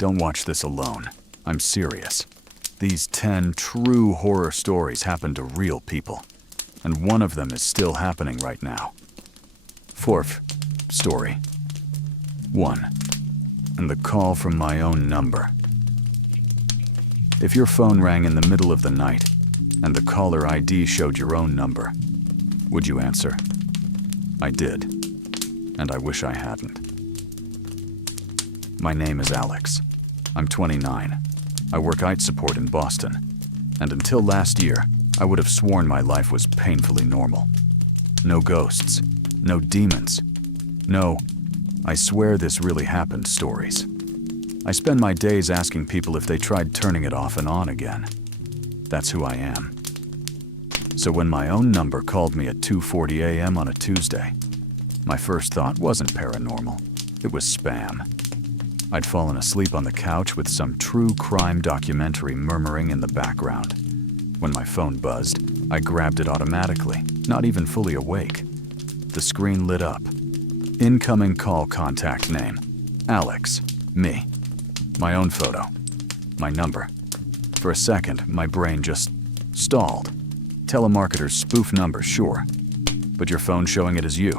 Don't watch this alone. I'm serious. These 10 true horror stories happen to real people, and one of them is still happening right now. Fourth story. 1. And the call from my own number. If your phone rang in the middle of the night, and the caller ID showed your own number, would you answer? I did, and I wish I hadn't. My name is Alex. I'm 29. I work IT support in Boston, and until last year, I would have sworn my life was painfully normal. No ghosts, no demons, no, I swear this really happened stories. I spend my days asking people if they tried turning it off and on again. That's who I am. So when my own number called me at 2:40 a.m. on a Tuesday, my first thought wasn't paranormal, it was spam. I'd fallen asleep on the couch with some true crime documentary murmuring in the background. When my phone buzzed, I grabbed it automatically, not even fully awake. The screen lit up. Incoming call contact name. Alex. Me. My own photo. My number. For a second, my brain just stalled. Telemarketer's spoof number, sure. But your phone showing it as you.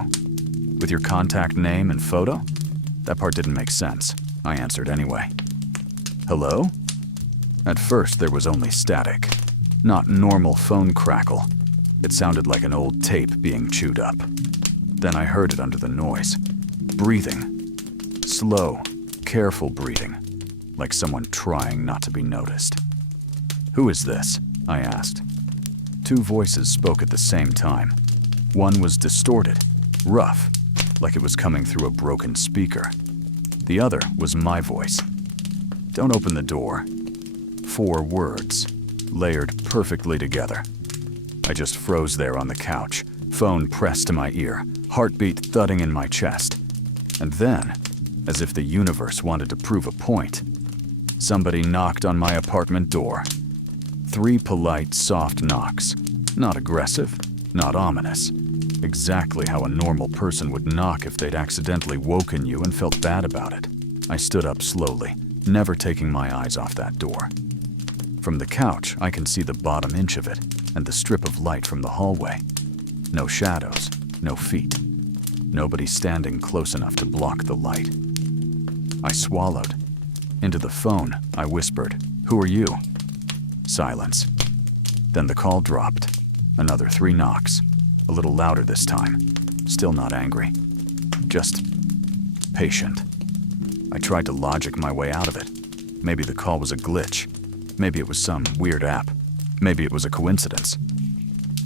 With your contact name and photo? That part didn't make sense. I answered anyway. Hello? At first, there was only static. Not normal phone crackle. It sounded like an old tape being chewed up. Then I heard it under the noise. Breathing. Slow, careful breathing. Like someone trying not to be noticed. Who is this? I asked. Two voices spoke at the same time. One was distorted, rough, like it was coming through a broken speaker. The other was my voice. Don't open the door. 4 words, layered perfectly together. I just froze there on the couch, phone pressed to my ear, heartbeat thudding in my chest. And then, as if the universe wanted to prove a point, somebody knocked on my apartment door. 3 polite, soft knocks. Not aggressive, not ominous. Exactly how a normal person would knock if they'd accidentally woken you and felt bad about it. I stood up slowly, never taking my eyes off that door. From the couch, I can see the bottom inch of it and the strip of light from the hallway. No shadows, no feet. Nobody standing close enough to block the light. I swallowed. Into the phone, I whispered, "Who are you?" Silence. Then the call dropped. Another 3 knocks. A little louder this time. Still not angry. Just patient. I tried to logic my way out of it. Maybe the call was a glitch. Maybe it was some weird app. Maybe it was a coincidence.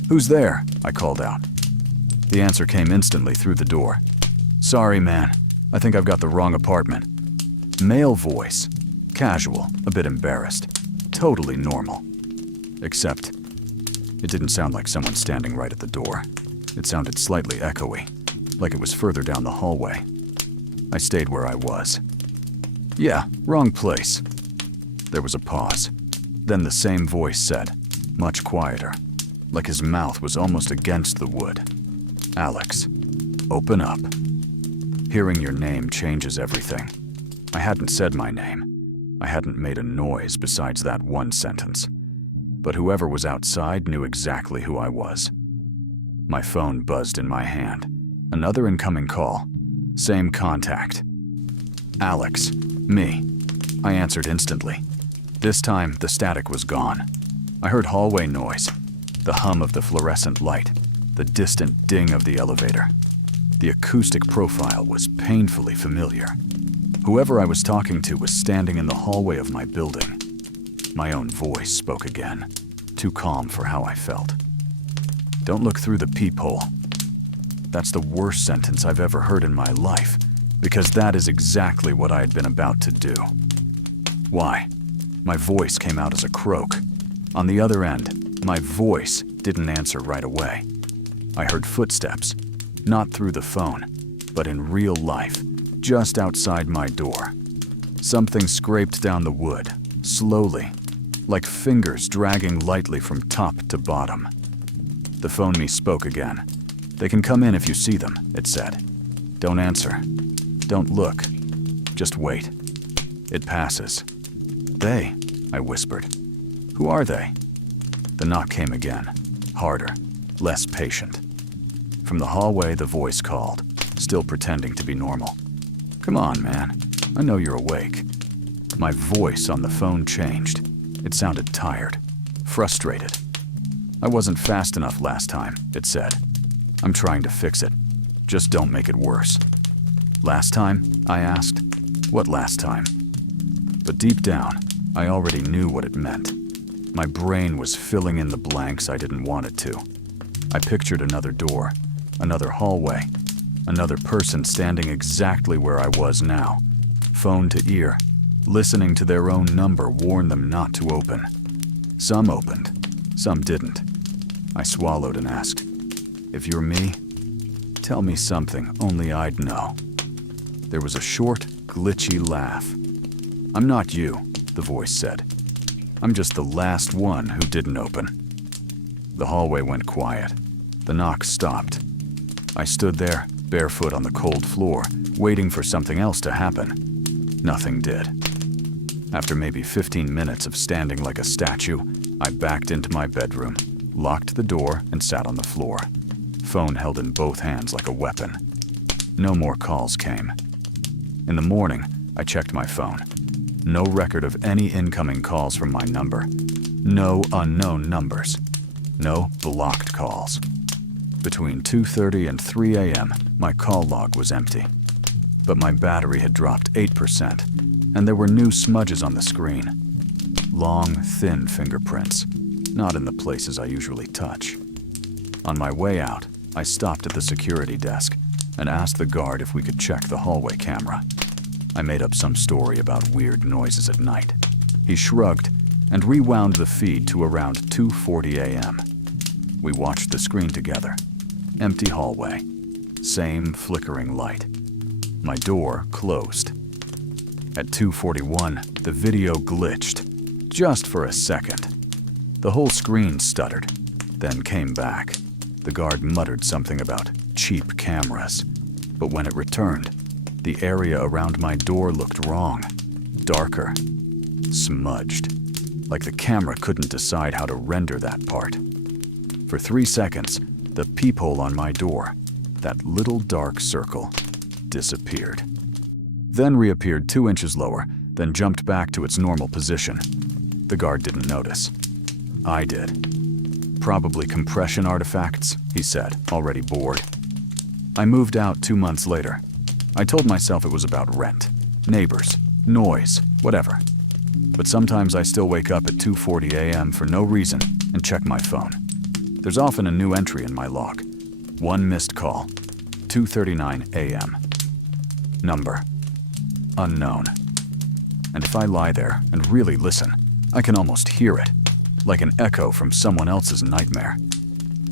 "Who's there?" I called out. The answer came instantly through the door. "Sorry, man. I think I've got the wrong apartment." Male voice. Casual, a bit embarrassed. Totally normal. Except, it didn't sound like someone standing right at the door. It sounded slightly echoey, like it was further down the hallway. I stayed where I was. "Yeah, wrong place." There was a pause. Then the same voice said, much quieter, like his mouth was almost against the wood. "Alex, open up." Hearing your name changes everything. I hadn't said my name. I hadn't made a noise besides that one sentence. But whoever was outside knew exactly who I was. My phone buzzed in my hand. Another incoming call. Same contact. "Alex, me." I answered instantly. This time, the static was gone. I heard hallway noise, the hum of the fluorescent light, the distant ding of the elevator. The acoustic profile was painfully familiar. Whoever I was talking to was standing in the hallway of my building. My own voice spoke again, too calm for how I felt. "Don't look through the peephole." That's the worst sentence I've ever heard in my life, because that is exactly what I had been about to do. Why? My voice came out as a croak. On the other end, my voice didn't answer right away. I heard footsteps, not through the phone, but in real life, just outside my door. Something scraped down the wood, slowly, like fingers dragging lightly from top to bottom. The phone me spoke again. "They can come in if you see them," it said. "Don't answer. Don't look. Just wait." It passes. They, I whispered. Who are they? The knock came again, harder, less patient. From the hallway, the voice called, still pretending to be normal. Come on, man. I know you're awake. My voice on the phone changed. It sounded tired, frustrated. I wasn't fast enough last time, it said. I'm trying to fix it. Just don't make it worse. Last time? I asked. What last time? But deep down, I already knew what it meant. My brain was filling in the blanks I didn't want it to. I pictured another door, another hallway, another person standing exactly where I was now, phone to ear, listening to their own number warn them not to open. Some opened, some didn't. I swallowed and asked, if you're me, tell me something only I'd know. There was a short, glitchy laugh. I'm not you, the voice said. I'm just the last one who didn't open. The hallway went quiet. The knock stopped. I stood there, barefoot on the cold floor, waiting for something else to happen. Nothing did. After maybe 15 minutes of standing like a statue, I backed into my bedroom, locked the door, and sat on the floor, phone held in both hands like a weapon. No more calls came. In the morning, I checked my phone. No record of any incoming calls from my number. No unknown numbers. No blocked calls. Between 2:30 and 3 a.m., my call log was empty. But my battery had dropped 8%, and there were new smudges on the screen. Long, thin fingerprints, not in the places I usually touch. On my way out, I stopped at the security desk and asked the guard if we could check the hallway camera. I made up some story about weird noises at night. He shrugged and rewound the feed to around 2:40 a.m. We watched the screen together. Empty hallway. Same flickering light. My door closed. At 2:41, the video glitched, just for a second. The whole screen stuttered, then came back. The guard muttered something about cheap cameras, but when it returned, the area around my door looked wrong, darker, smudged, like the camera couldn't decide how to render that part. For 3 seconds, the peephole on my door, that little dark circle, disappeared. Then reappeared 2 inches lower, then jumped back to its normal position. The guard didn't notice. I did. Probably compression artifacts, he said, already bored. I moved out 2 months later. I told myself it was about rent, neighbors, noise, whatever. But sometimes I still wake up at 2:40 a.m. for no reason and check my phone. There's often a new entry in my log. 1 missed call, 2:39 a.m. Number, unknown. And if I lie there and really listen, I can almost hear it, like an echo from someone else's nightmare.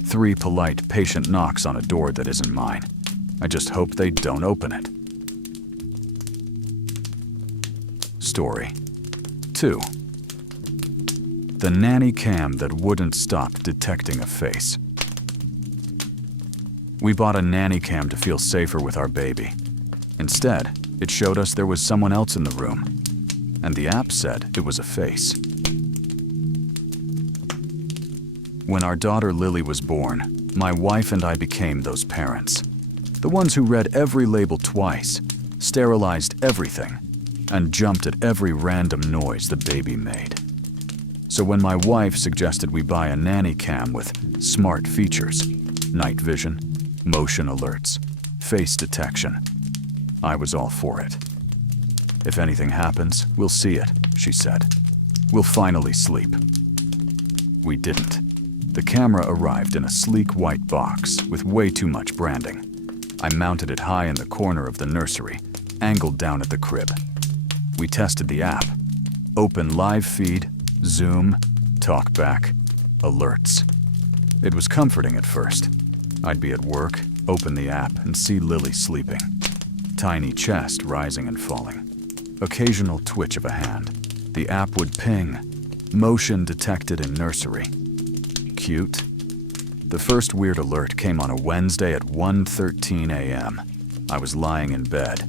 3 polite, patient knocks on a door that isn't mine. I just hope they don't open it. Story 2. The nanny cam that wouldn't stop detecting a face. We bought a nanny cam to feel safer with our baby. Instead, it showed us there was someone else in the room, and the app said it was a face. When our daughter Lily was born, my wife and I became those parents. The ones who read every label twice, sterilized everything, and jumped at every random noise the baby made. So when my wife suggested we buy a nanny cam with smart features, night vision, motion alerts, face detection, I was all for it. If anything happens, we'll see it, she said. We'll finally sleep. We didn't. The camera arrived in a sleek white box with way too much branding. I mounted it high in the corner of the nursery, angled down at the crib. We tested the app. Open live feed, Zoom, talkback, alerts. It was comforting at first. I'd be at work, open the app, and see Lily sleeping. Tiny chest rising and falling. Occasional twitch of a hand. The app would ping. Motion detected in nursery. Cute. The first weird alert came on a Wednesday at 1:13 a.m. I was lying in bed,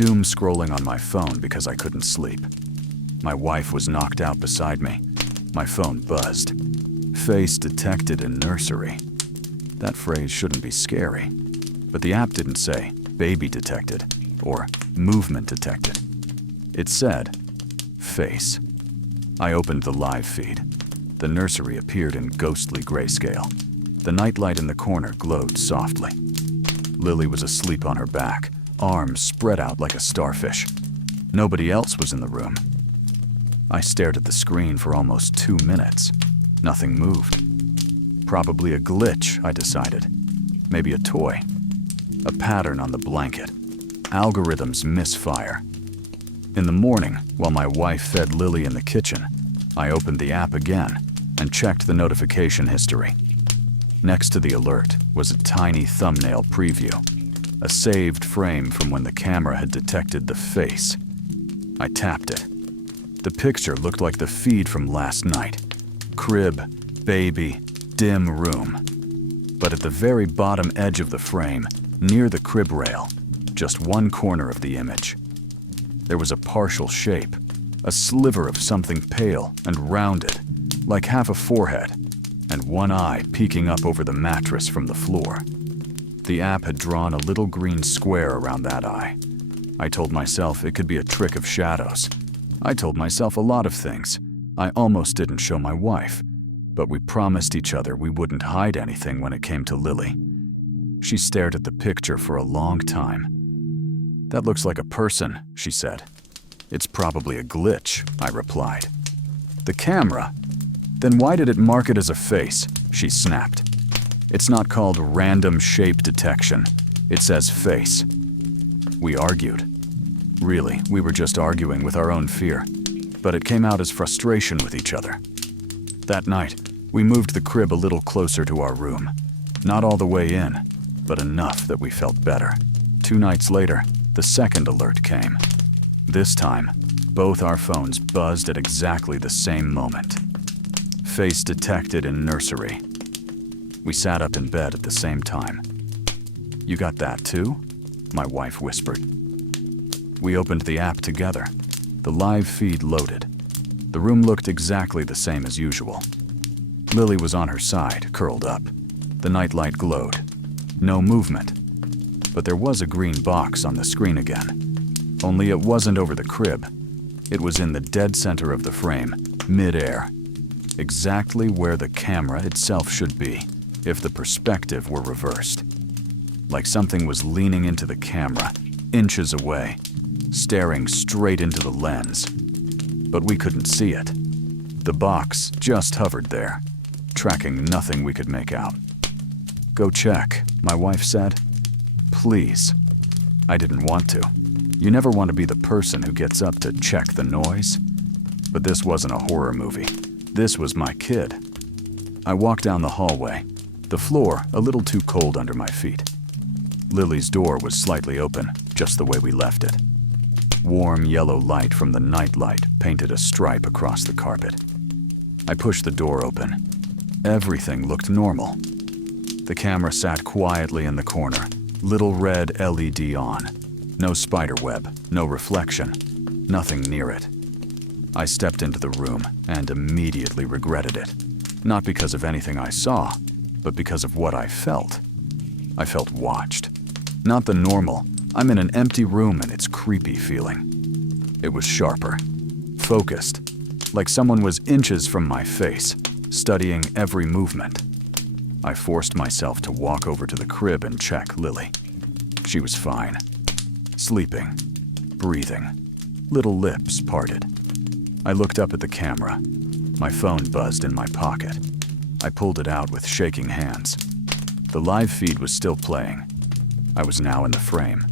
doom scrolling on my phone because I couldn't sleep. My wife was knocked out beside me. My phone buzzed. Face detected in nursery. That phrase shouldn't be scary, but the app didn't say baby detected or movement detected. It said face. I opened the live feed. The nursery appeared in ghostly grayscale. The nightlight in the corner glowed softly. Lily was asleep on her back, arms spread out like a starfish. Nobody else was in the room. I stared at the screen for almost 2 minutes. Nothing moved. Probably a glitch, I decided. Maybe a toy. A pattern on the blanket. Algorithms misfire. In the morning, while my wife fed Lily in the kitchen, I opened the app again and checked the notification history. Next to the alert was a tiny thumbnail preview, a saved frame from when the camera had detected the face. I tapped it. The picture looked like the feed from last night. Crib, baby, dim room. But at the very bottom edge of the frame, near the crib rail, just one corner of the image, there was a partial shape, a sliver of something pale and rounded, like half a forehead, and one eye peeking up over the mattress from the floor. The app had drawn a little green square around that eye. I told myself it could be a trick of shadows. I told myself a lot of things. I almost didn't show my wife, but we promised each other we wouldn't hide anything when it came to Lily. She stared at the picture for a long time. "That looks like a person," she said. "It's probably a glitch," I replied. "The camera? Then why did it mark it as a face?" she snapped. "It's not called random shape detection. It says face." We argued. Really, we were just arguing with our own fear, but it came out as frustration with each other. That night, we moved the crib a little closer to our room. Not all the way in, but enough that we felt better. 2 nights later, the second alert came. This time, both our phones buzzed at exactly the same moment. Face detected in nursery. We sat up in bed at the same time. "You got that too?" my wife whispered. We opened the app together. The live feed loaded. The room looked exactly the same as usual. Lily was on her side, curled up. The nightlight glowed. No movement. But there was a green box on the screen again. Only it wasn't over the crib. It was in the dead center of the frame, mid-air. Exactly where the camera itself should be, if the perspective were reversed. Like something was leaning into the camera, inches away, staring straight into the lens. But we couldn't see it. The box just hovered there, tracking nothing we could make out. "Go check," my wife said. "Please." I didn't want to. You never want to be the person who gets up to check the noise. But this wasn't a horror movie. This was my kid. I walked down the hallway, the floor a little too cold under my feet. Lily's door was slightly open, just the way we left it. Warm yellow light from the nightlight painted a stripe across the carpet. I pushed the door open. Everything looked normal. The camera sat quietly in the corner, little red LED on. No spider web, no reflection, nothing near it. I stepped into the room and immediately regretted it. Not because of anything I saw, but because of what I felt. I felt watched. Not the normal, "I'm in an empty room and it's creepy" feeling. It was sharper, focused, like someone was inches from my face, studying every movement. I forced myself to walk over to the crib and check Lily. She was fine. Sleeping, breathing, little lips parted. I looked up at the camera. My phone buzzed in my pocket. I pulled it out with shaking hands. The live feed was still playing. I was now in the frame,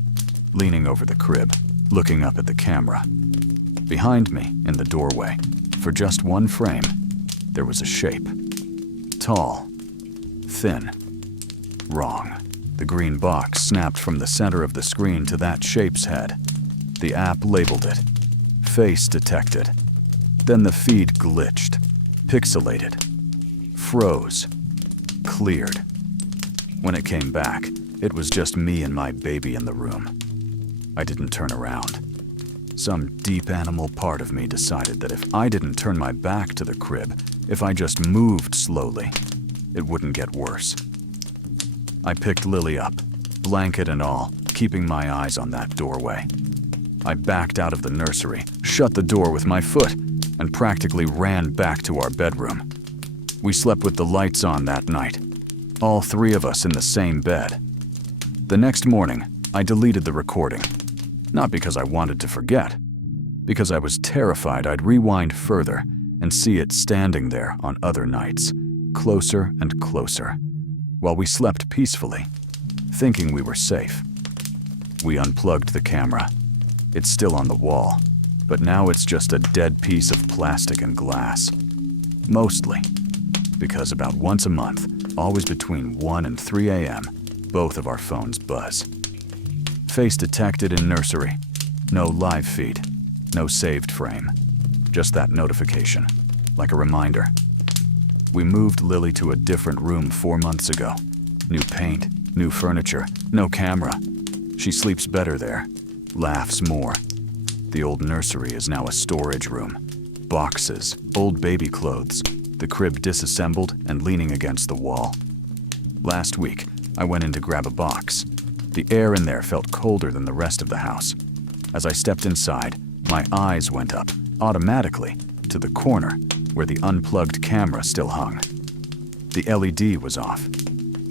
leaning over the crib, looking up at the camera. Behind me, in the doorway, for just one frame, there was a shape. Tall, thin, wrong. The green box snapped from the center of the screen to that shape's head. The app labeled it. Face detected. Then the feed glitched, pixelated, froze, cleared. When it came back, it was just me and my baby in the room. I didn't turn around. Some deep animal part of me decided that if I didn't turn my back to the crib, if I just moved slowly, it wouldn't get worse. I picked Lily up, blanket and all, keeping my eyes on that doorway. I backed out of the nursery, shut the door with my foot, and practically ran back to our bedroom. We slept with the lights on that night, all three of us in the same bed. The next morning, I deleted the recording. Not because I wanted to forget, because I was terrified I'd rewind further and see it standing there on other nights, closer and closer, while we slept peacefully, thinking we were safe. We unplugged the camera. It's still on the wall, but now it's just a dead piece of plastic and glass. Mostly because about once a month, always between 1 and 3 a.m., both of our phones buzz. Face detected in nursery. No live feed. No saved frame. Just that notification, like a reminder. We moved Lily to a different room 4 months ago. New paint, new furniture, no camera. She sleeps better there, laughs more. The old nursery is now a storage room. Boxes, old baby clothes, the crib disassembled and leaning against the wall. Last week, I went in to grab a box. The air in there felt colder than the rest of the house. As I stepped inside, my eyes went up, automatically, to the corner where the unplugged camera still hung. The LED was off,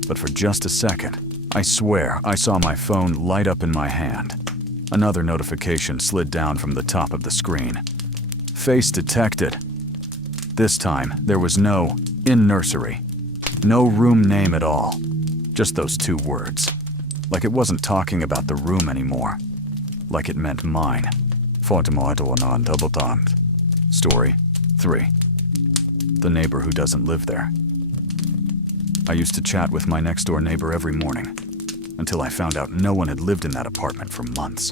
but for just a second, I swear I saw my phone light up in my hand. Another notification slid down from the top of the screen. Face detected. This time, there was no "in nursery." No room name at all. Just those 2 words. Like it wasn't talking about the room anymore. Like it meant mine. Story 3. The neighbor who doesn't live there. I used to chat with my next-door neighbor every morning, until I found out no one had lived in that apartment for months,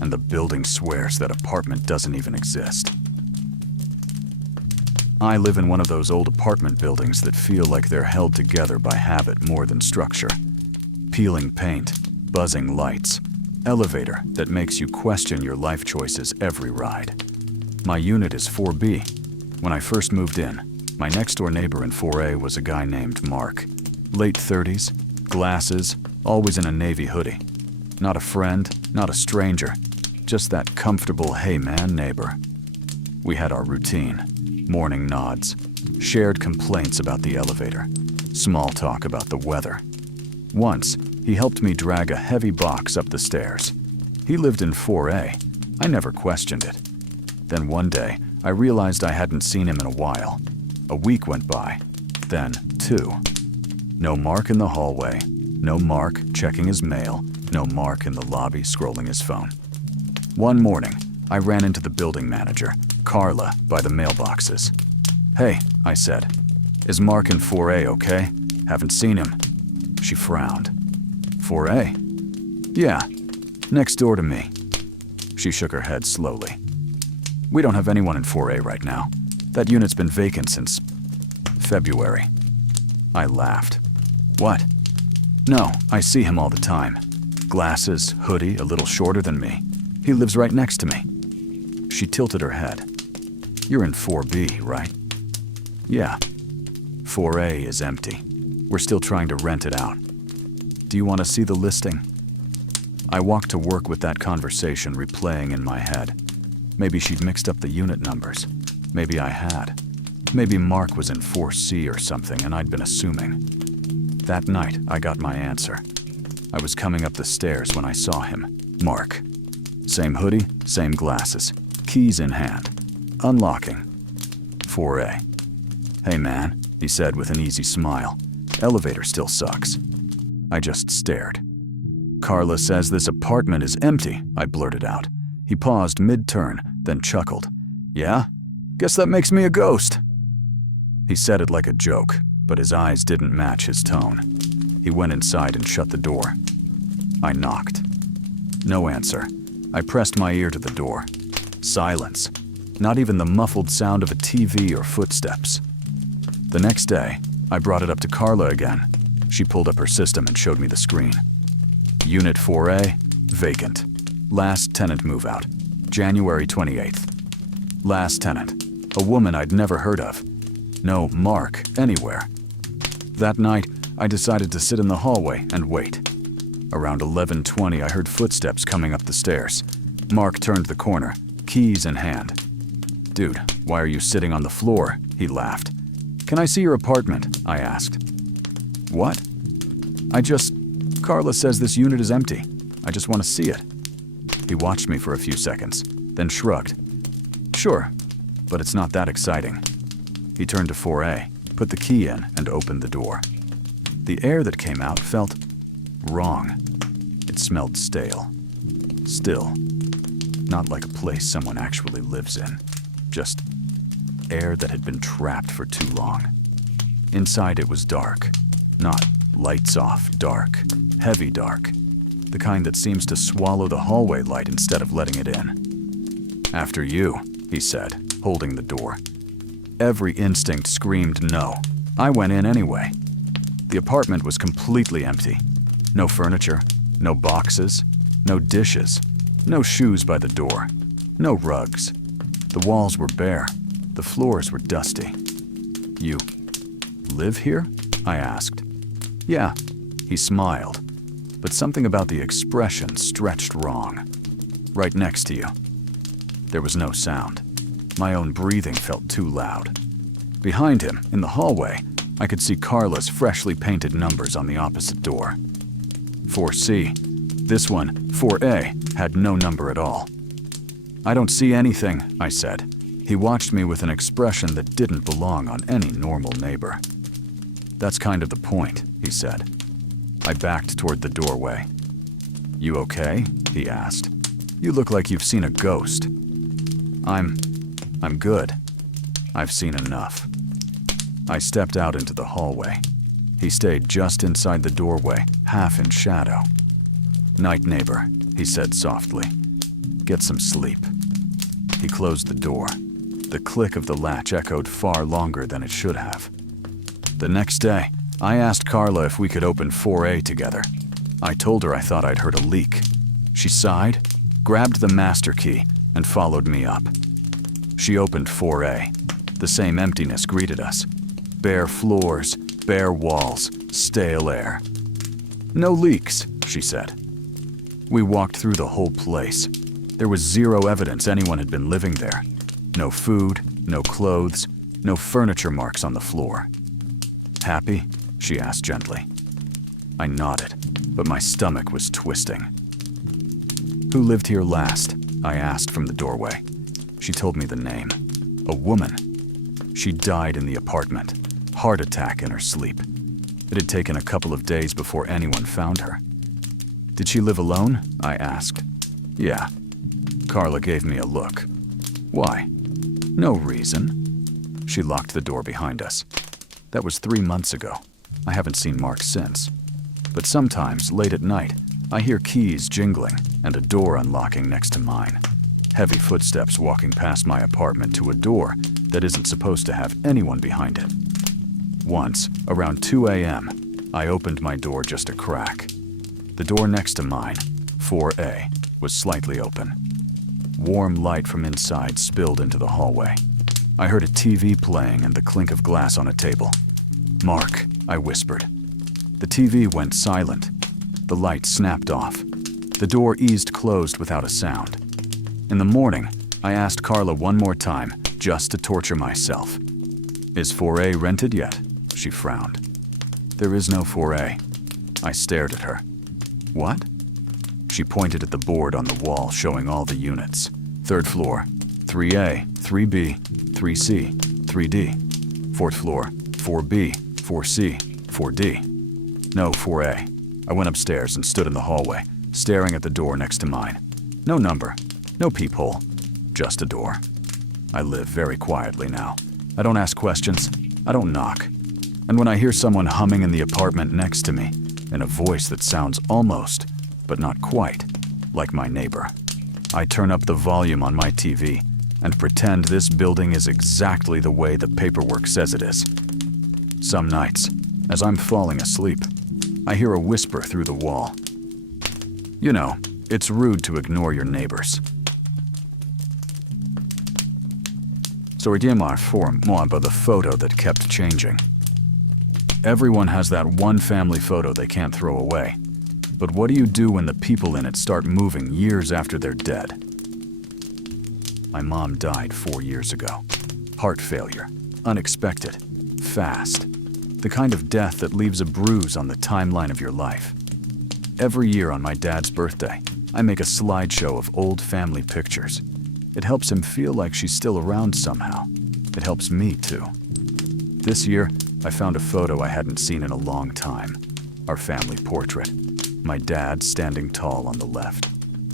and the building swears that apartment doesn't even exist. I live in one of those old apartment buildings that feel like they're held together by habit more than structure. Peeling paint, buzzing lights, elevator that makes you question your life choices every ride. My unit is 4B. When I first moved in, my next-door neighbor in 4A was a guy named Mark. Late 30s, glasses, always in a navy hoodie. Not a friend, not a stranger, just that comfortable "hey man" neighbor. We had our routine. Morning nods, shared complaints about the elevator, small talk about the weather. Once, he helped me drag a heavy box up the stairs. He lived in 4A. I never questioned it. Then one day, I realized I hadn't seen him in a while. A week went by, then 2. No Mark in the hallway, no Mark checking his mail, no Mark in the lobby scrolling his phone. One morning, I ran into the building manager, Carla, by the mailboxes. "Hey," I said, "is Mark in 4A okay? Haven't seen him." She frowned. 4A? "Yeah, next door to me." She shook her head slowly. "We don't have anyone in 4A right now. That unit's been vacant since February." I laughed. "What?" "No, I see him all the time. Glasses, hoodie, a little shorter than me. He lives right next to me." She tilted her head. "You're in 4B, right?" "Yeah. 4A is empty. We're still trying to rent it out. Do you want to see the listing?" I walked to work with that conversation replaying in my head. Maybe she'd mixed up the unit numbers. Maybe I had. Maybe Mark was in 4C or something and I'd been assuming. That night, I got my answer. I was coming up the stairs when I saw him. Mark. Same hoodie, same glasses. Keys in hand. Unlocking. 4A. "Hey man," he said with an easy smile. "Elevator still sucks." I just stared. "Carla says this apartment is empty," I blurted out. He paused mid-turn, then chuckled. "Yeah? Guess that makes me a ghost." He said it like a joke, but his eyes didn't match his tone. He went inside and shut the door. I knocked. No answer. I pressed my ear to the door. Silence. Not even the muffled sound of a TV or footsteps. The next day, I brought it up to Carla again. She pulled up her system and showed me the screen. Unit 4A, vacant. Last tenant move-out, January 28th. Last tenant, a woman I'd never heard of. No Mark anywhere. That night, I decided to sit in the hallway and wait. Around 11:20, I heard footsteps coming up the stairs. Mark turned the corner, keys in hand. "Dude, why are you sitting on the floor?" he laughed. "Can I see your apartment?" I asked. "What?" Carla says this unit is empty. I just want to see it." He watched me for a few seconds, then shrugged. "Sure, but it's not that exciting." He turned to 4A, put the key in, and opened the door. The air that came out felt wrong. It smelled stale. Still, not like a place someone actually lives in. Just air that had been trapped for too long. Inside it was dark. Not lights off, dark. Heavy dark. The kind that seems to swallow the hallway light instead of letting it in. "After you," he said, holding the door. Every instinct screamed no. I went in anyway. The apartment was completely empty. No furniture, no boxes, no dishes, no shoes by the door, no rugs. The walls were bare. The floors were dusty. "You live here?" I asked. "Yeah," he smiled, but something about the expression stretched wrong. "Right next to you." There was no sound. My own breathing felt too loud. Behind him, in the hallway, I could see Carla's freshly painted numbers on the opposite door. 4C. This one, 4A, had no number at all. "I don't see anything," I said. He watched me with an expression that didn't belong on any normal neighbor. "That's kind of the point," he said. I backed toward the doorway. "You okay?" he asked. "You look like you've seen a ghost." I'm good. I've seen enough." I stepped out into the hallway. He stayed just inside the doorway, half in shadow. "Night, neighbor," he said softly. "Get some sleep." He closed the door. The click of the latch echoed far longer than it should have. The next day, I asked Carla if we could open 4A together. I told her I thought I'd heard a leak. She sighed, grabbed the master key, and followed me up. She opened 4A. The same emptiness greeted us. Bare floors, bare walls, stale air. "No leaks," she said. We walked through the whole place. There was zero evidence anyone had been living there. No food, no clothes, no furniture marks on the floor. "Happy?" she asked gently. I nodded, but my stomach was twisting. "Who lived here last?" I asked from the doorway. She told me the name. A woman. She died in the apartment. Heart attack in her sleep. It had taken a couple of days before anyone found her. "Did she live alone?" I asked. "Yeah." Carla gave me a look. "Why?" "No reason." She locked the door behind us. That was 3 months ago. I haven't seen Mark since. But sometimes, late at night, I hear keys jingling and a door unlocking next to mine. Heavy footsteps walking past my apartment to a door that isn't supposed to have anyone behind it. Once, around 2 a.m., I opened my door just a crack. The door next to mine, 4A, was slightly open. Warm light from inside spilled into the hallway. I heard a TV playing and the clink of glass on a table. "Mark," I whispered. The TV went silent. The light snapped off. The door eased closed without a sound. In the morning, I asked Carla one more time, just to torture myself. "Is 4A rented yet?" She frowned. "There is no 4A." I stared at her. "What?" She pointed at the board on the wall showing all the units. 3rd floor, 3A, 3B, 3C, 3D. 4th floor, 4B, 4C, 4D. No 4A. I went upstairs and stood in the hallway, staring at the door next to mine. No number. No peephole, just a door. I live very quietly now. I don't ask questions. I don't knock. And when I hear someone humming in the apartment next to me, in a voice that sounds almost, but not quite, like my neighbor, I turn up the volume on my TV and pretend this building is exactly the way the paperwork says it is. Some nights, as I'm falling asleep, I hear a whisper through the wall. "You know, It's rude to ignore your neighbors. Så är det mer för the photo that kept changing. Everyone has that one family photo they can't throw away. But what do you do when the people in it start moving years after they're dead? My mom died 4 years ago. Heart failure. Unexpected. Fast. The kind of death that leaves a bruise on the timeline of your life. Every year on my dad's birthday, I make a slideshow of old family pictures. It helps him feel like she's still around somehow. It helps me too. This year, I found a photo I hadn't seen in a long time. Our family portrait. My dad standing tall on the left.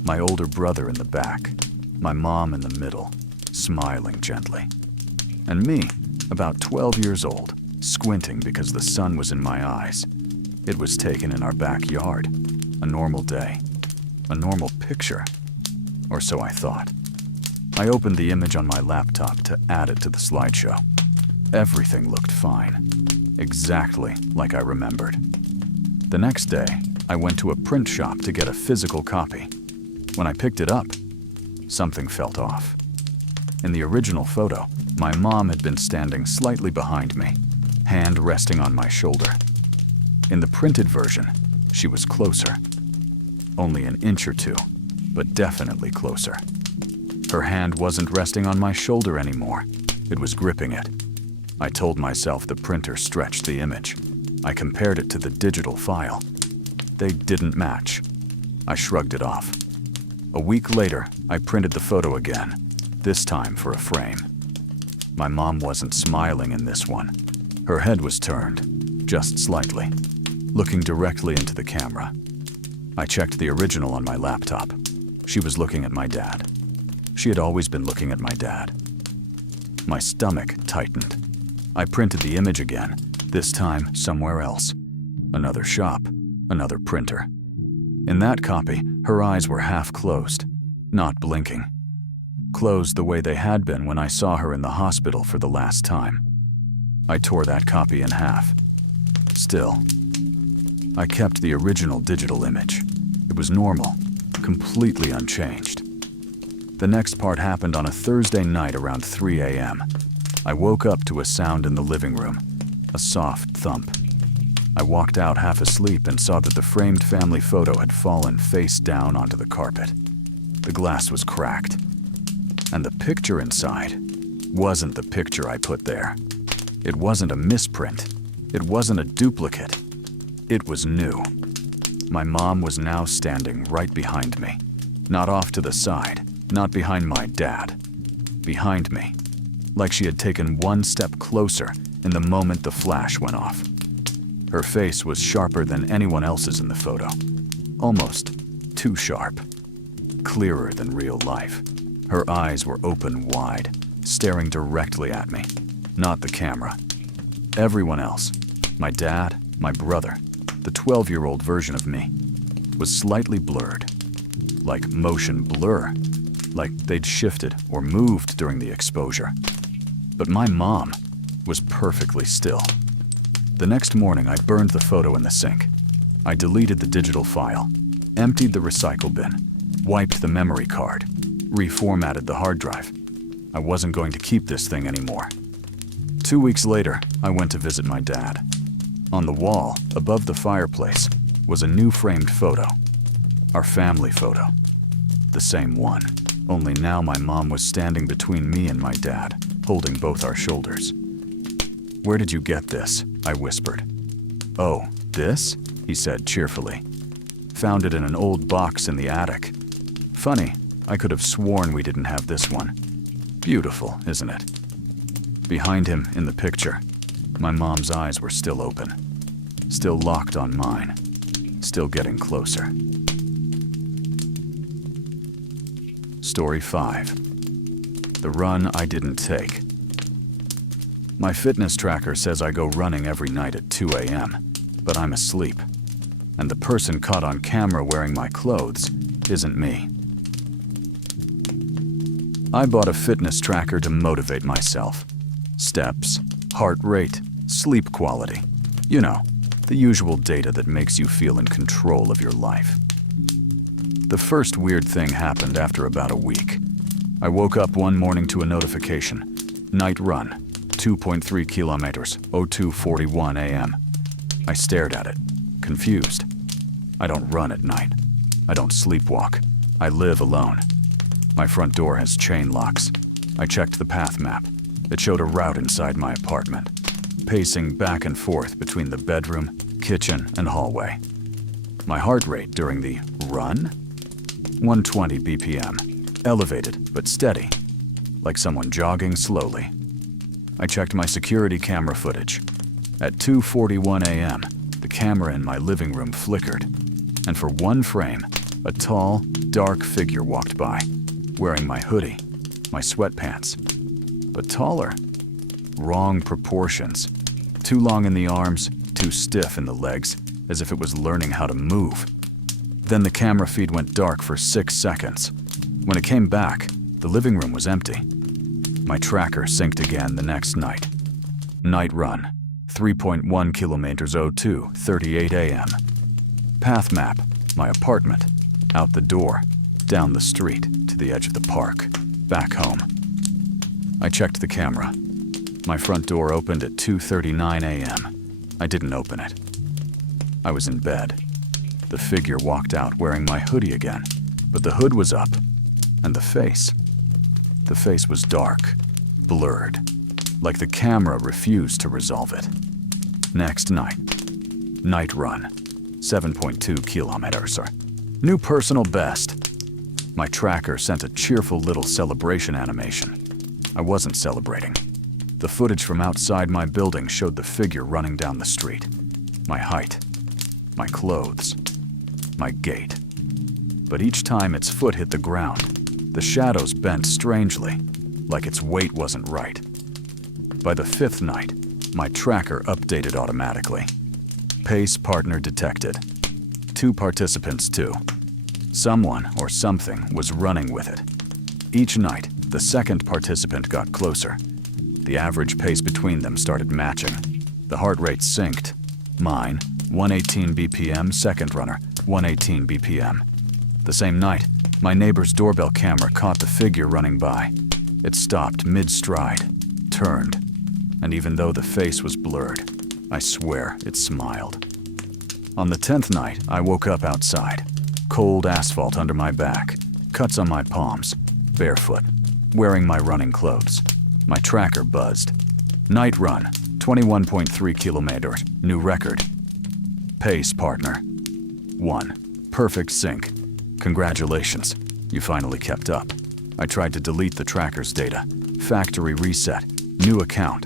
My older brother in the back. My mom in the middle, smiling gently. And me, about 12 years old, squinting because the sun was in my eyes. It was taken in our backyard. A normal day. A normal picture. Or so I thought. I opened the image on my laptop to add it to the slideshow. Everything looked fine. Exactly like I remembered. The next day, I went to a print shop to get a physical copy. When I picked it up, something felt off. In the original photo, my mom had been standing slightly behind me, hand resting on my shoulder. In the printed version, she was closer. Only an inch or two, but definitely closer. Her hand wasn't resting on my shoulder anymore. It was gripping it. I told myself the printer stretched the image. I compared it to the digital file. They didn't match. I shrugged it off. A week later, I printed the photo again, this time for a frame. My mom wasn't smiling in this one. Her head was turned, just slightly, looking directly into the camera. I checked the original on my laptop. She was looking at my dad. She had always been looking at my dad. My stomach tightened. I printed the image again, this time somewhere else. Another shop, another printer. In that copy, her eyes were half closed, not blinking. Closed the way they had been when I saw her in the hospital for the last time. I tore that copy in half. Still, I kept the original digital image. It was normal, completely unchanged. The next part happened on a Thursday night around 3 a.m. I woke up to a sound in the living room, a soft thump. I walked out half asleep and saw that the framed family photo had fallen face down onto the carpet. The glass was cracked. And the picture inside wasn't the picture I put there. It wasn't a misprint. It wasn't a duplicate. It was new. My mom was now standing right behind me. Not off to the side, not behind my dad. Behind me. Like she had taken one step closer in the moment the flash went off. Her face was sharper than anyone else's in the photo. Almost too sharp. Clearer than real life. Her eyes were open wide, staring directly at me, not the camera. Everyone else, my dad, my brother, the 12-year-old version of me, was slightly blurred. Like motion blur. Like they'd shifted or moved during the exposure. But my mom was perfectly still. The next morning, I burned the photo in the sink. I deleted the digital file, emptied the recycle bin, wiped the memory card, reformatted the hard drive. I wasn't going to keep this thing anymore. 2 weeks later, I went to visit my dad. On the wall, above the fireplace, was a new framed photo. Our family photo. The same one, only now my mom was standing between me and my dad, holding both our shoulders. "Where did you get this?" I whispered. "Oh, this?" he said cheerfully. "Found it in an old box in the attic. Funny, I could have sworn we didn't have this one. Beautiful, isn't it?" Behind him, in the picture, my mom's eyes were still open. Still locked on mine. Still getting closer. Story 5. The run I didn't take. My fitness tracker says I go running every night at 2 a.m., but I'm asleep. And the person caught on camera wearing my clothes isn't me. I bought a fitness tracker to motivate myself. Steps, heart rate, sleep quality. You know, the usual data that makes you feel in control of your life. The first weird thing happened after about a week. I woke up one morning to a notification. Night run, 2.3 kilometers, 02:41 a.m. I stared at it, confused. I don't run at night. I don't sleepwalk. I live alone. My front door has chain locks. I checked the path map. It showed a route inside my apartment, pacing back and forth between the bedroom, kitchen, and hallway. My heart rate during the run? 120 BPM, elevated but steady, like someone jogging slowly. I checked my security camera footage. At 2:41 a.m., the camera in my living room flickered, and for one frame, a tall, dark figure walked by, wearing my hoodie, my sweatpants. But taller. Wrong proportions. Too long in the arms, too stiff in the legs, as if it was learning how to move. Then the camera feed went dark for 6 seconds. When it came back, the living room was empty. My tracker synced again the next night. Night run, 3.1 kilometers, 02:38 a.m. Path map, my apartment, out the door, down the street, to the edge of the park, back home. I checked the camera. My front door opened at 2:39 a.m. I didn't open it. I was in bed. The figure walked out wearing my hoodie again, but the hood was up, and the face was dark, blurred, like the camera refused to resolve it. Next night, night run, 7.2 kilometers, or new personal best. My tracker sent a cheerful little celebration animation. I wasn't celebrating. The footage from outside my building showed the figure running down the street. My height, my clothes, my gait. But each time its foot hit the ground, the shadows bent strangely, like its weight wasn't right. By the 5th night, my tracker updated automatically. Pace partner detected. 2 participants too. Someone or something was running with it. Each night, the second participant got closer. The average pace between them started matching. The heart rate synced. Mine, 118 BPM, second runner, 118 BPM. The same night, my neighbor's doorbell camera caught the figure running by. It stopped mid-stride, turned, and even though the face was blurred, I swear it smiled. On the 10th night, I woke up outside. Cold asphalt under my back, cuts on my palms, barefoot, wearing my running clothes. My tracker buzzed. Night run, 21.3 kilometers, new record. Pace partner. 1. Perfect sync. Congratulations, you finally kept up. I tried to delete the tracker's data. Factory reset, new account.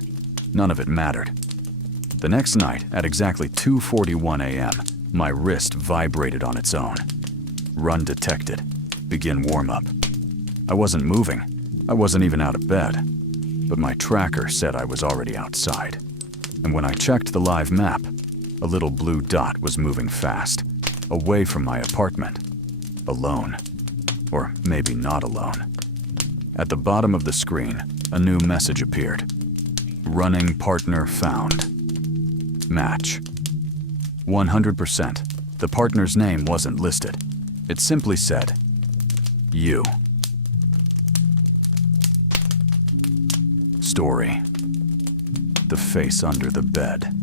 None of it mattered. The next night, at exactly 2:41 a.m., my wrist vibrated on its own. Run detected. Begin warm-up. I wasn't moving. I wasn't even out of bed. But my tracker said I was already outside. And when I checked the live map, a little blue dot was moving fast, away from my apartment. Alone. Or maybe not alone. At the bottom of the screen, a new message appeared. Running partner found. Match. 100%. The partner's name wasn't listed. It simply said, you. Story. The face under the bed.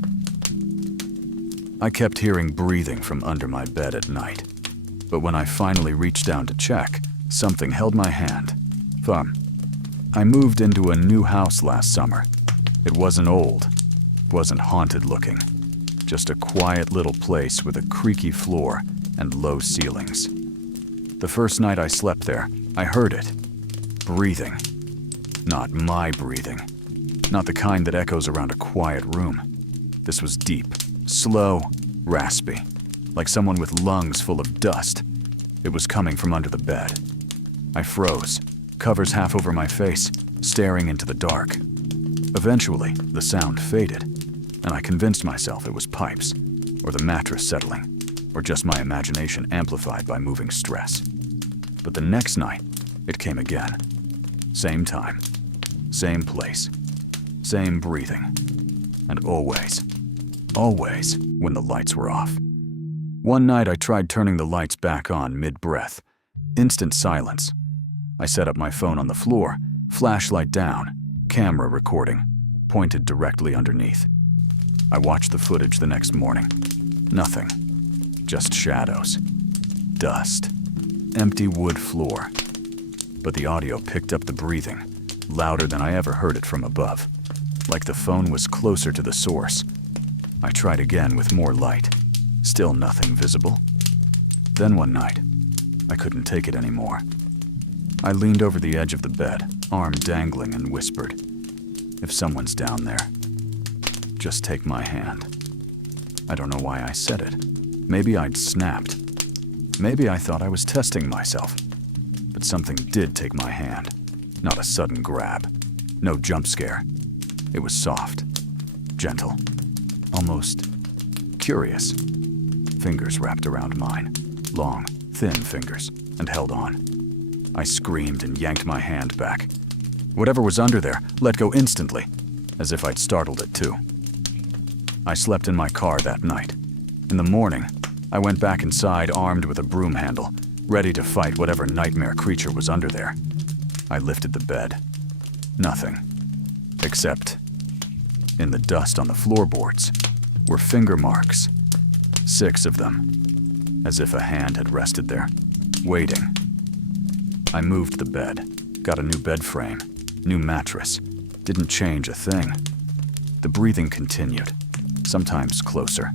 I kept hearing breathing from under my bed at night. But when I finally reached down to check, something held my hand. I moved into a new house last summer. It wasn't old, wasn't haunted looking. Just a quiet little place with a creaky floor and low ceilings. The first night I slept there, I heard it. Breathing. Not my breathing. Not the kind that echoes around a quiet room. This was deep, slow, raspy, like someone with lungs full of dust. It was coming from under the bed. I froze, covers half over my face, staring into the dark. Eventually, the sound faded, and I convinced myself it was pipes, or the mattress settling, or just my imagination amplified by moving stress. But the next night, it came again. Same time, same place, same breathing, and always when the lights were off. One night I tried turning the lights back on mid-breath, Instant silence. I set up my phone on the floor, flashlight down, camera recording, pointed directly underneath. I watched the footage the next morning. Nothing. Just shadows. Dust. Empty wood floor. But the audio picked up the breathing, louder than I ever heard it from above, like the phone was closer to the source. I tried again with more light. Still nothing visible. Then one night, I couldn't take it anymore. I leaned over the edge of the bed, arm dangling, and whispered, "If someone's down there, just take my hand." I don't know why I said it. Maybe I'd snapped. Maybe I thought I was testing myself. But something did take my hand. Not a sudden grab. No jump scare. It was soft. Gentle. Almost curious. Fingers wrapped around mine. Long, thin fingers, and held on. I screamed and yanked my hand back. Whatever was under there let go instantly, as if I'd startled it too. I slept in my car that night. In the morning, I went back inside armed with a broom handle, ready to fight whatever nightmare creature was under there. I lifted the bed. Nothing. Except, in the dust on the floorboards, were finger marks. 6 of them. As if a hand had rested there, waiting. I moved the bed, got a new bed frame, new mattress. Didn't change a thing. The breathing continued, sometimes closer,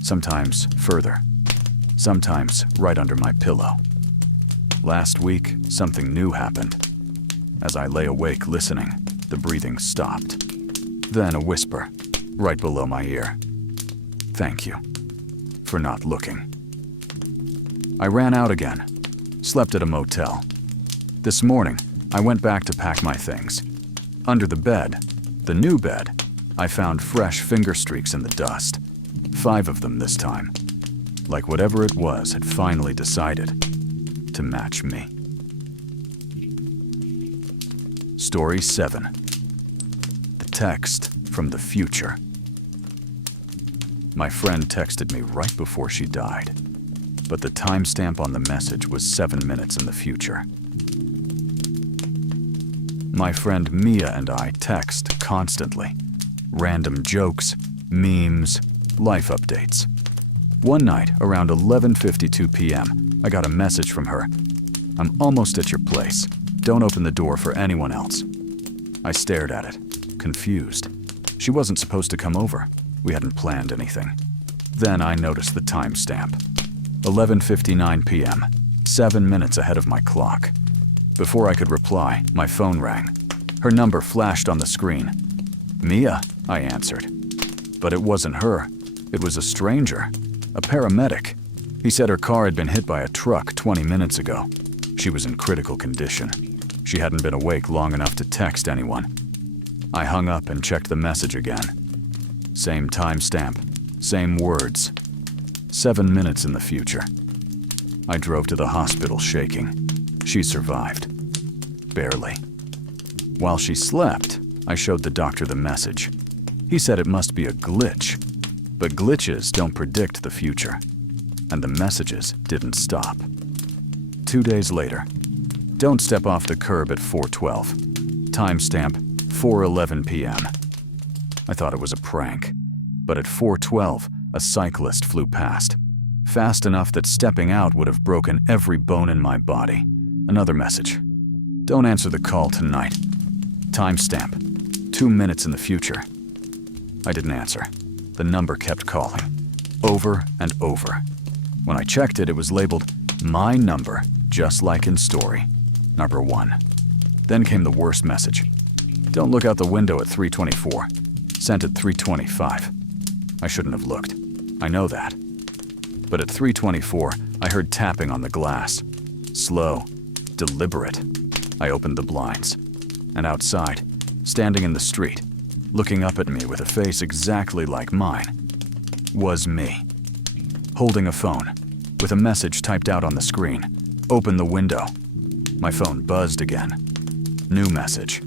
sometimes further, sometimes right under my pillow. Last week, something new happened. As I lay awake listening, the breathing stopped. Then a whisper, right below my ear. "Thank you for not looking." I ran out again, slept at a motel. This morning, I went back to pack my things. Under the bed, the new bed, I found fresh finger streaks in the dust. 5 of them this time. Like whatever it was had finally decided to match me. Story 7. The text from the future. My friend texted me right before she died, but the timestamp on the message was 7 minutes in the future. My friend Mia and I text constantly. Random jokes, memes, life updates. One night, around 11:52 p.m., I got a message from her. "I'm almost at your place. Don't open the door for anyone else." I stared at it, confused. She wasn't supposed to come over. We hadn't planned anything. Then I noticed the timestamp. 11:59 p.m., 7 minutes ahead of my clock. Before I could reply, my phone rang. Her number flashed on the screen. "Mia," I answered. But it wasn't her. It was a stranger, a paramedic. He said her car had been hit by a truck 20 minutes ago. She was in critical condition. She hadn't been awake long enough to text anyone. I hung up and checked the message again. Same timestamp, same words. 7 minutes in the future. I drove to the hospital shaking. She survived. Barely. While she slept, I showed the doctor the message. He said it must be a glitch, but glitches don't predict the future. And the messages didn't stop. 2 days later, don't step off the curb at 4:12. Timestamp 4:11 p.m. I thought it was a prank, but at 4:12, a cyclist flew past, fast enough that stepping out would have broken every bone in my body. Another message. Don't answer the call tonight. Timestamp 2 minutes in the future. I didn't answer. The number kept calling, over and over. When I checked it, it was labeled my number, just like in story. Number 1. Then came the worst message. Don't look out the window at 3:24. Sent at 3:25. I shouldn't have looked. I know that. But at 3:24, I heard tapping on the glass. Slow, deliberate. I opened the blinds. And outside, standing in the street, looking up at me with a face exactly like mine, was me. Holding a phone, with a message typed out on the screen. Open the window. My phone buzzed again. New message.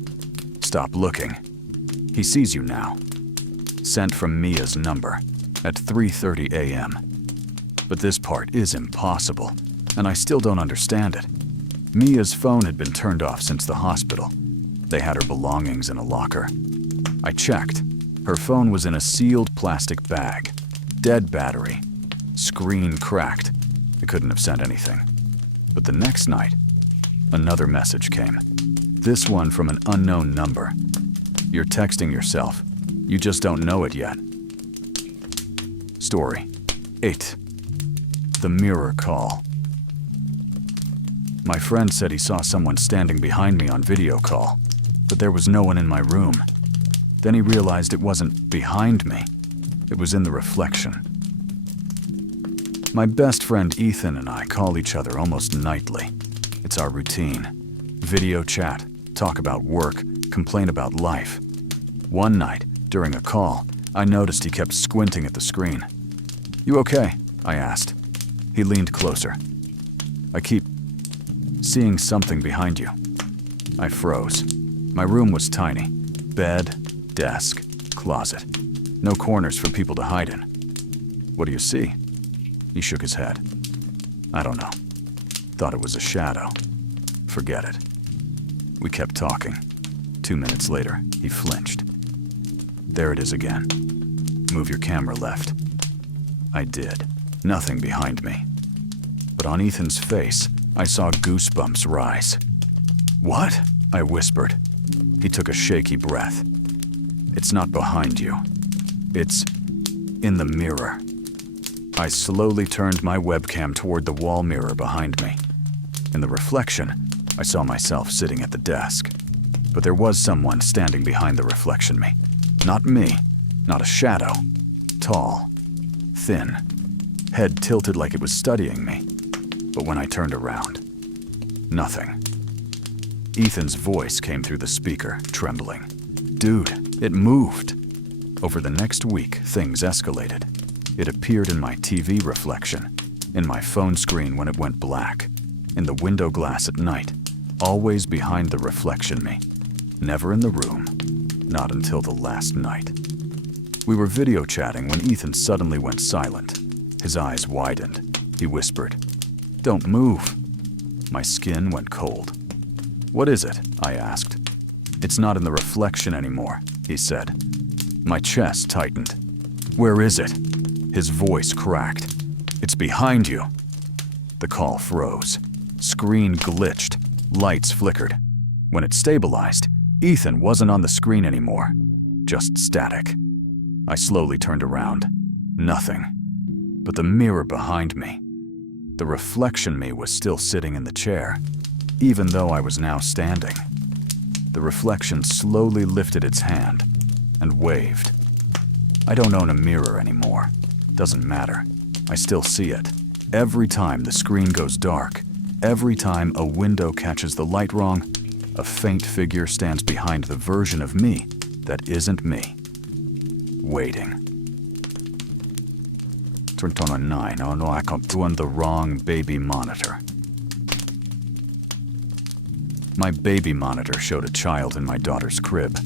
Stop looking. He sees you now. Sent from Mia's number at 3:30 a.m. But this part is impossible. and I still don't understand it. Mia's phone had been turned off since the hospital. They had her belongings in a locker. I checked. Her phone was in a sealed plastic bag. Dead battery. Screen cracked. I couldn't have sent anything. But the next night, another message came. This one from an unknown number. You're texting yourself. You just don't know it yet. Story 8. The mirror call. My friend said he saw someone standing behind me on video call, but there was no one in my room. Then he realized it wasn't behind me. It was in the reflection. My best friend Ethan and I call each other almost nightly. It's our routine. Video chat, talk about work, complain about life. One night, during a call, I noticed he kept squinting at the screen. "You okay?" I asked. He leaned closer. "I keep seeing something behind you." I froze. My room was tiny. Bed, desk, closet. No corners for people to hide in. "What do you see?" He shook his head. "I don't know. Thought it was a shadow. Forget it." We kept talking. 2 minutes later, he flinched. "There it is again. Move your camera left." I did. Nothing behind me. But on Ethan's face, I saw goosebumps rise. "What?" I whispered. He took a shaky breath. "It's not behind you. It's in the mirror." I slowly turned my webcam toward the wall mirror behind me. In the reflection, I saw myself sitting at the desk. But there was someone standing behind the reflection me. Not me, not a shadow. Tall, thin, head tilted like it was studying me. But when I turned around, nothing. Ethan's voice came through the speaker, trembling. "Dude, it moved." Over the next week, things escalated. It appeared in my TV reflection, in my phone screen when it went black, in the window glass at night, always behind the reflection me. Never in the room, not until the last night. We were video chatting when Ethan suddenly went silent. His eyes widened. He whispered, "Don't move." My skin went cold. "What is it?" I asked. "It's not in the reflection anymore," he said. My chest tightened. "Where is it?" His voice cracked. "It's behind you." The call froze. Screen glitched. Lights flickered. When it stabilized, Ethan wasn't on the screen anymore. Just static. I slowly turned around. Nothing. But the mirror behind me. The reflection me was still sitting in the chair, even though I was now standing. The reflection slowly lifted its hand and waved. I don't own a mirror anymore. Doesn't matter. I still see it. Every time the screen goes dark, every time a window catches the light wrong, a faint figure stands behind the version of me that isn't me. Waiting. 29. Oh no, I can't do on the wrong baby monitor. My baby monitor showed a child in my daughter's crib,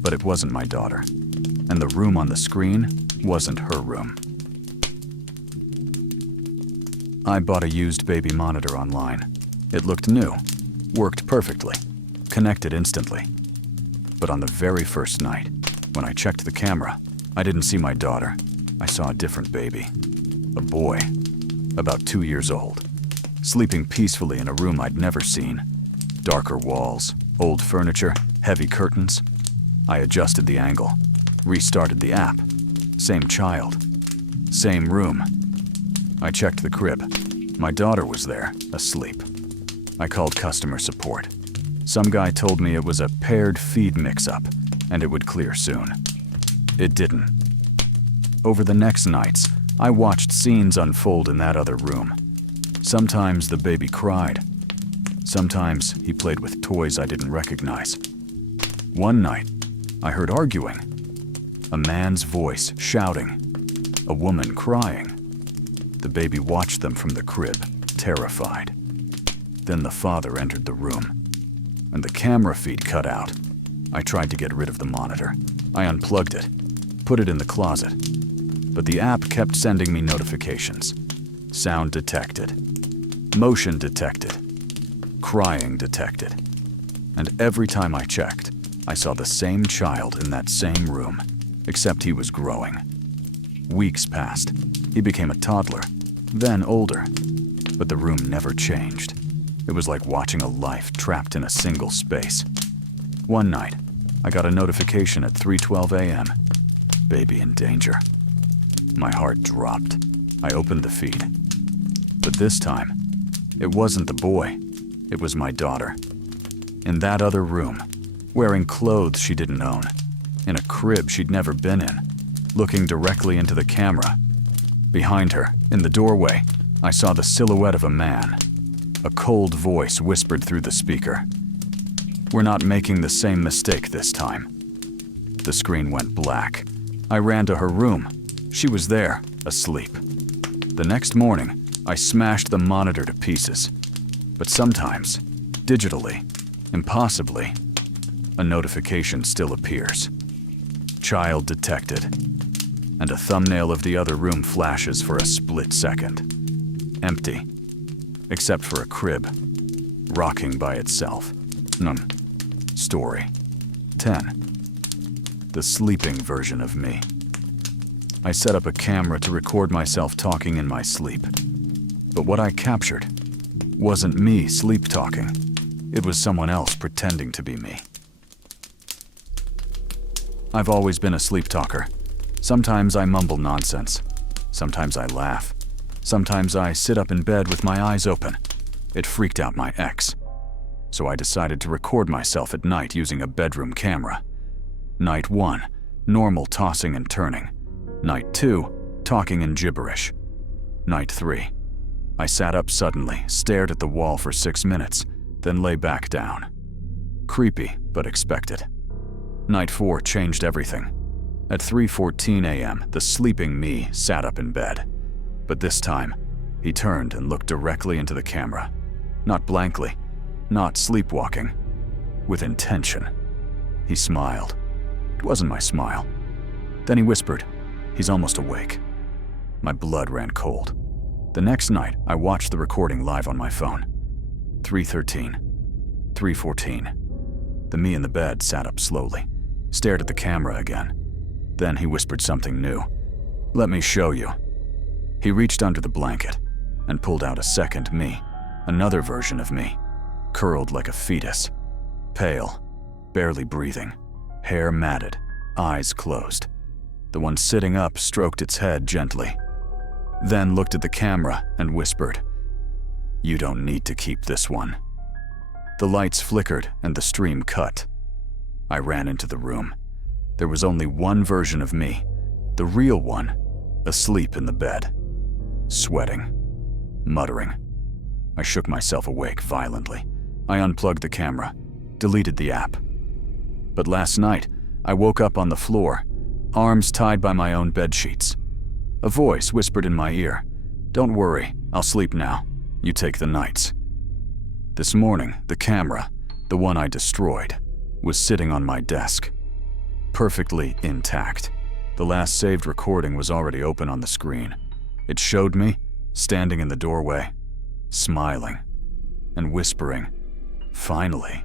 but it wasn't my daughter, and the room on the screen wasn't her room. I bought a used baby monitor online. It looked new, worked perfectly, connected instantly. But on the very first night, when I checked the camera, I didn't see my daughter. I saw a different baby. A boy, about 2 years old, sleeping peacefully in a room I'd never seen. Darker walls, old furniture, heavy curtains. I adjusted the angle, restarted the app. Same child, same room. I checked the crib. My daughter was there, asleep. I called customer support. Some guy told me it was a paired feed mix-up, and it would clear soon. It didn't. Over the next nights, I watched scenes unfold in that other room. Sometimes the baby cried. Sometimes he played with toys I didn't recognize. One night, I heard arguing. A man's voice shouting. A woman crying. The baby watched them from the crib, terrified. Then the father entered the room, and the camera feed cut out. I tried to get rid of the monitor. I unplugged it, put it in the closet, but the app kept sending me notifications. Sound detected. Motion detected. Crying detected. And every time I checked, I saw the same child in that same room, except he was growing. Weeks passed. He became a toddler, then older. But the room never changed. It was like watching a life trapped in a single space. One night, I got a notification at 3:12 a.m. Baby in danger. My heart dropped. I opened the feed. But this time, it wasn't the boy. It was my daughter. In that other room, wearing clothes she didn't own, in a crib she'd never been in, looking directly into the camera. Behind her, in the doorway, I saw the silhouette of a man. A cold voice whispered through the speaker. "We're not making the same mistake this time." The screen went black. I ran to her room. She was there, asleep. The next morning, I smashed the monitor to pieces. But sometimes, digitally, impossibly, a notification still appears. Child detected. And a thumbnail of the other room flashes for a split second. Empty. Except for a crib. Rocking by itself. Story 10. The sleeping version of me. I set up a camera to record myself talking in my sleep. But what I captured wasn't me sleep talking. It was someone else pretending to be me. I've always been a sleep talker. Sometimes I mumble nonsense. Sometimes I laugh. Sometimes I sit up in bed with my eyes open. It freaked out my ex. So I decided to record myself at night using a bedroom camera. Night 1, normal tossing and turning. Night 2, talking in gibberish. Night 3, I sat up suddenly, stared at the wall for 6 minutes, then lay back down. Creepy, but expected. Night 4 changed everything. At 3:14 a.m., the sleeping me sat up in bed. But this time, he turned and looked directly into the camera. Not blankly, not sleepwalking. With intention. He smiled. It wasn't my smile. Then he whispered, "He's almost awake." My blood ran cold. The next night, I watched the recording live on my phone. 3:13. 3:14. The me in the bed sat up slowly, stared at the camera again. Then he whispered something new. "Let me show you." He reached under the blanket and pulled out a second me, another version of me, curled like a fetus, pale, barely breathing, hair matted, eyes closed. The one sitting up stroked its head gently, then looked at the camera and whispered, "You don't need to keep this one." The lights flickered and the stream cut. I ran into the room. There was only one version of me, the real one, asleep in the bed, sweating, muttering. I shook myself awake violently. I unplugged the camera, deleted the app. But last night, I woke up on the floor, arms tied by my own bedsheets. A voice whispered in my ear, "Don't worry, I'll sleep now. You take the nights." This morning, the camera, the one I destroyed, was sitting on my desk. Perfectly intact. The last saved recording was already open on the screen. It showed me, standing in the doorway, smiling, and whispering, "Finally."